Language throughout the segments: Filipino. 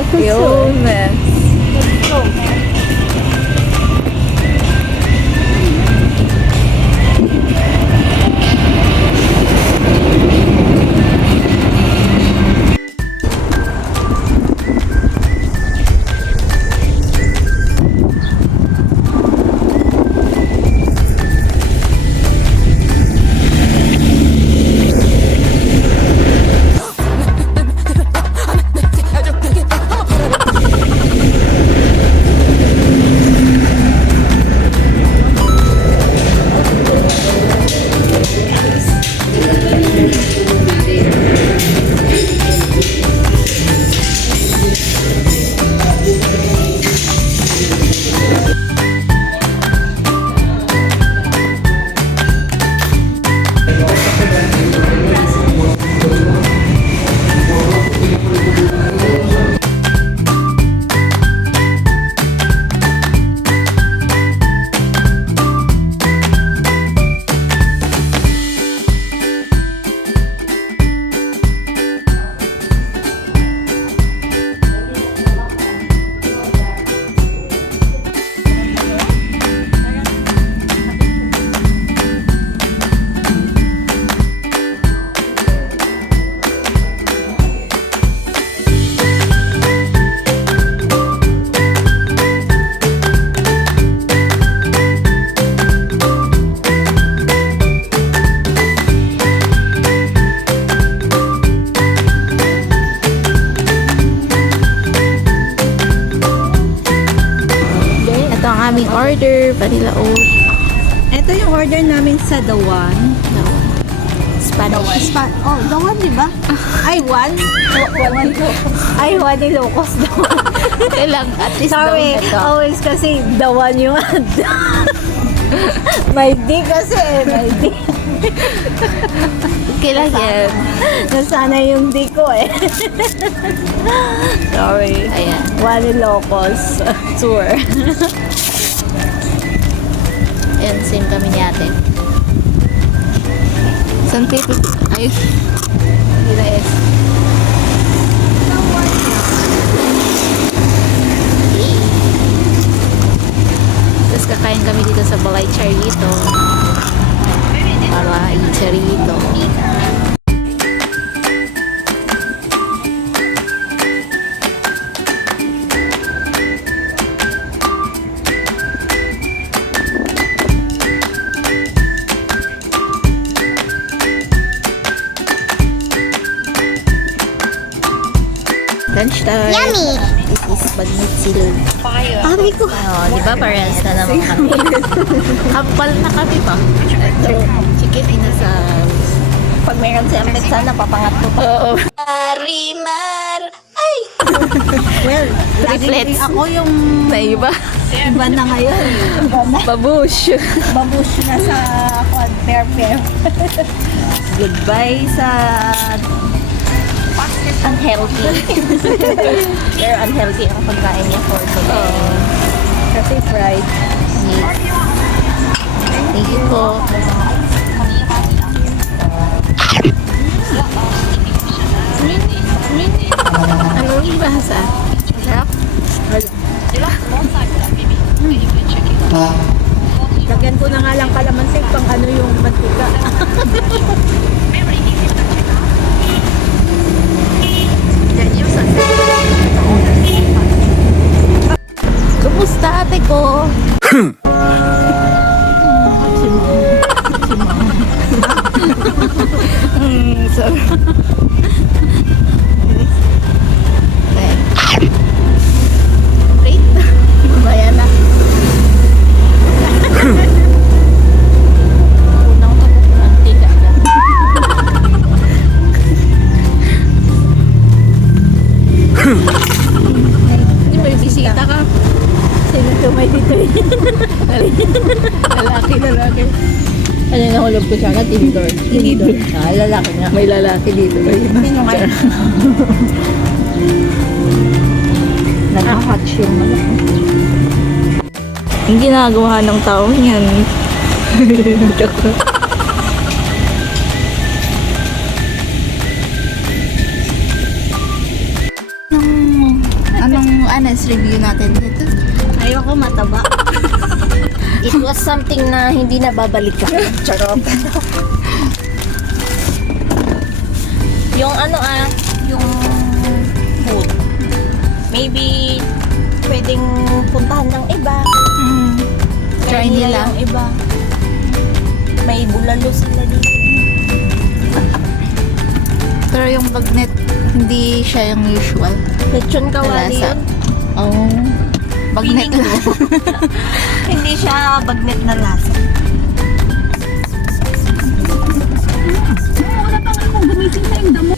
Yun. Let's go. Ito ang aming order. Vanilla oat. Ito yung order namin sa The One. Spanish. Oh, The One, di ba? Ay, One? Ay, One Ilocos. The One. Kailang at least Sorry, daw ito. always kasi The One yung may D kasi may D. Kailang yan. Nasana yung D ko eh. Sorry. Ayan. One Ilocos tour. Ayan, same kami ni ate. San Pepe. Ayun. Hindi na S. Tapos kakain kami dito sa Balay Charito. Balay Charito. Lunch time. Yummy! This is Bagnitsil. Ari ko. Oh, di ba parehas na naman kami? Kapal na kami pa. Ito, chicken inasal. Pag meron si Ambet, sana papangat ko pa. Oo. Arimar. Ay! Well, lagi Triplets. ako yung Naiba. iba na ngayon. Iba na. Babush. Babush na sa pair. Goodbye sa unhealthy. Very unhealthy ang pagkain niya for today. Kasi fried. Thank you po. Anong ibasa? Masarap? Lagyan ko na nga lang kalamansi pang ano yung mantika. Kumusta ate ko? Great. Bayan na. Unang mantika na. Hindi may bisita ka. Sino tumay dito yun? Lalaki. Ano yung nahulog ko siya? Tinidor. Lalaki nga. May lalaki dito. Sino nga? Nakakatch yung malaki. Ang ginagawa ng taong yan. review natin dito. Ayoko mataba. It was something na hindi na babalikan. Charot. Yung yung food. Maybe pwedeng puntahan ng iba. Try nila. Yung iba. May bulalo sila dito. Pero yung bagnet, hindi siya yung usual. Lechon kawali Lasa. yun. Oh. Bagnet Feeling lang. ko. Hindi siya bagnet na lasa. Wala pa nga akong gumising sa yung damo.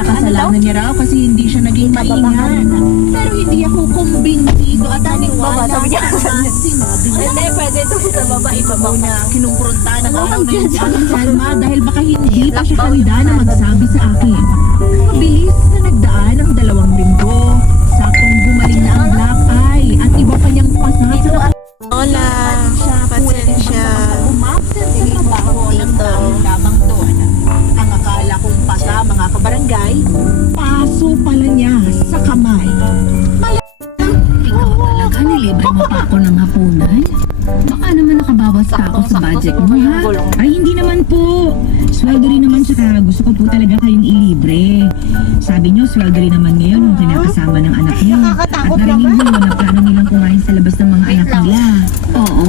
Nakasalanan niya raw kasi hindi siya naging maingat. Pero hindi ako kumbinsido at naniwala sa sinabi niya. Hindi, pwede ito sa baba. Ibabaw na. Kinumpronta ng araw na yun si Aling Salma dahil baka hindi pa siya handa na magsabi sa akin. Mabilis na nagdaan ang 2 linggo. Saktong gumaling na ang black eye at iba pa niyang pasa sa Hola. Pasensya. Dito. Lamang doon. Ang akala kong pasa mga kabarangay, paso pala niya sa kamay. Ikaw talaga, nilibre mo pa ako ng hapunan? Baka naman nakabawas pa ako sa budget mo, ha? Ay, hindi naman po. Sweldo rin naman, tsaka gusto ko po talaga kayong ilibre. Sabi niyo, sweldo rin naman ngayon yung kinakasama ng anak niyo. At narinig mo na plano nilang kumain sa labas ng mga anak nila. Oo,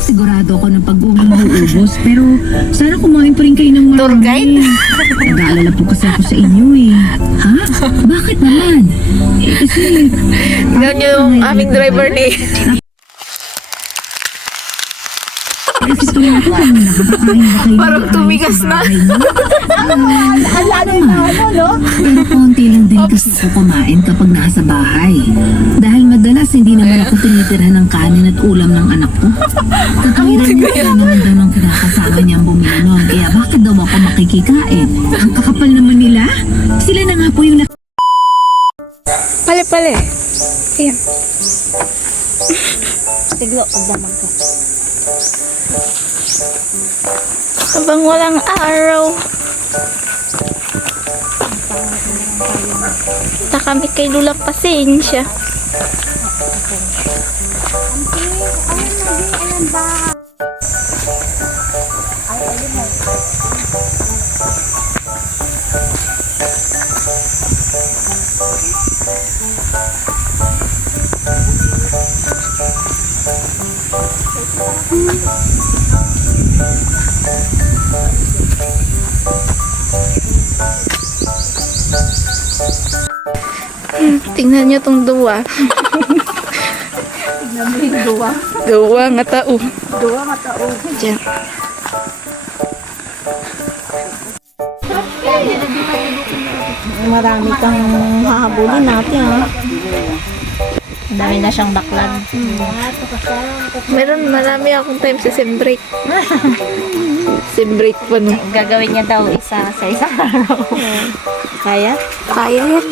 sigurado ako ng pag-uwi mo ubos. Pero sana kumain pa rin kayo ng marami. Tour guide? Nag-aalala po kasi ako sa inyo eh. Ha? Bakit naman? Eh, kasi... Tignan niyo yung aming driver ni... Kasi tuloy ako kung nakakakain ba kayo Parang ng tumigas sa na. bahay niyo? Pero konti lang din kasi ako kumain kapag nasa bahay. Dahil madalas hindi naman ako tinitira ng kanin at ulam ng anak ko. Katawiran niya kaya naman daw ng kinakasama niyang bumili noon. Kaya bakit daw ako makikikain? Ang kakapal naman nila. Sila na nga po yung Pale. Ayan. Siglo, pagdamag ka. Habang walang araw. Na kami kay Lulang pasensya. Tingnan nyo tong duwa. Tignan mo yung duwa. Duwa nga tao. Duwa matao. Diyan. Marami kang hahabulin natin, ha? Ang dami na siyang backlog. Meron marami akong time sa sem break. Sem break pa no. Gagawin niya daw isa sa isang araw. Kaya? Kaya yan.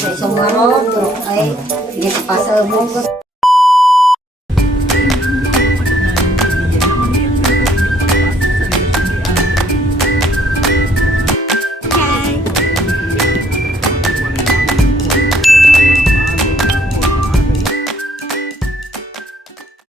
Isang araw, ay, hindi pa sa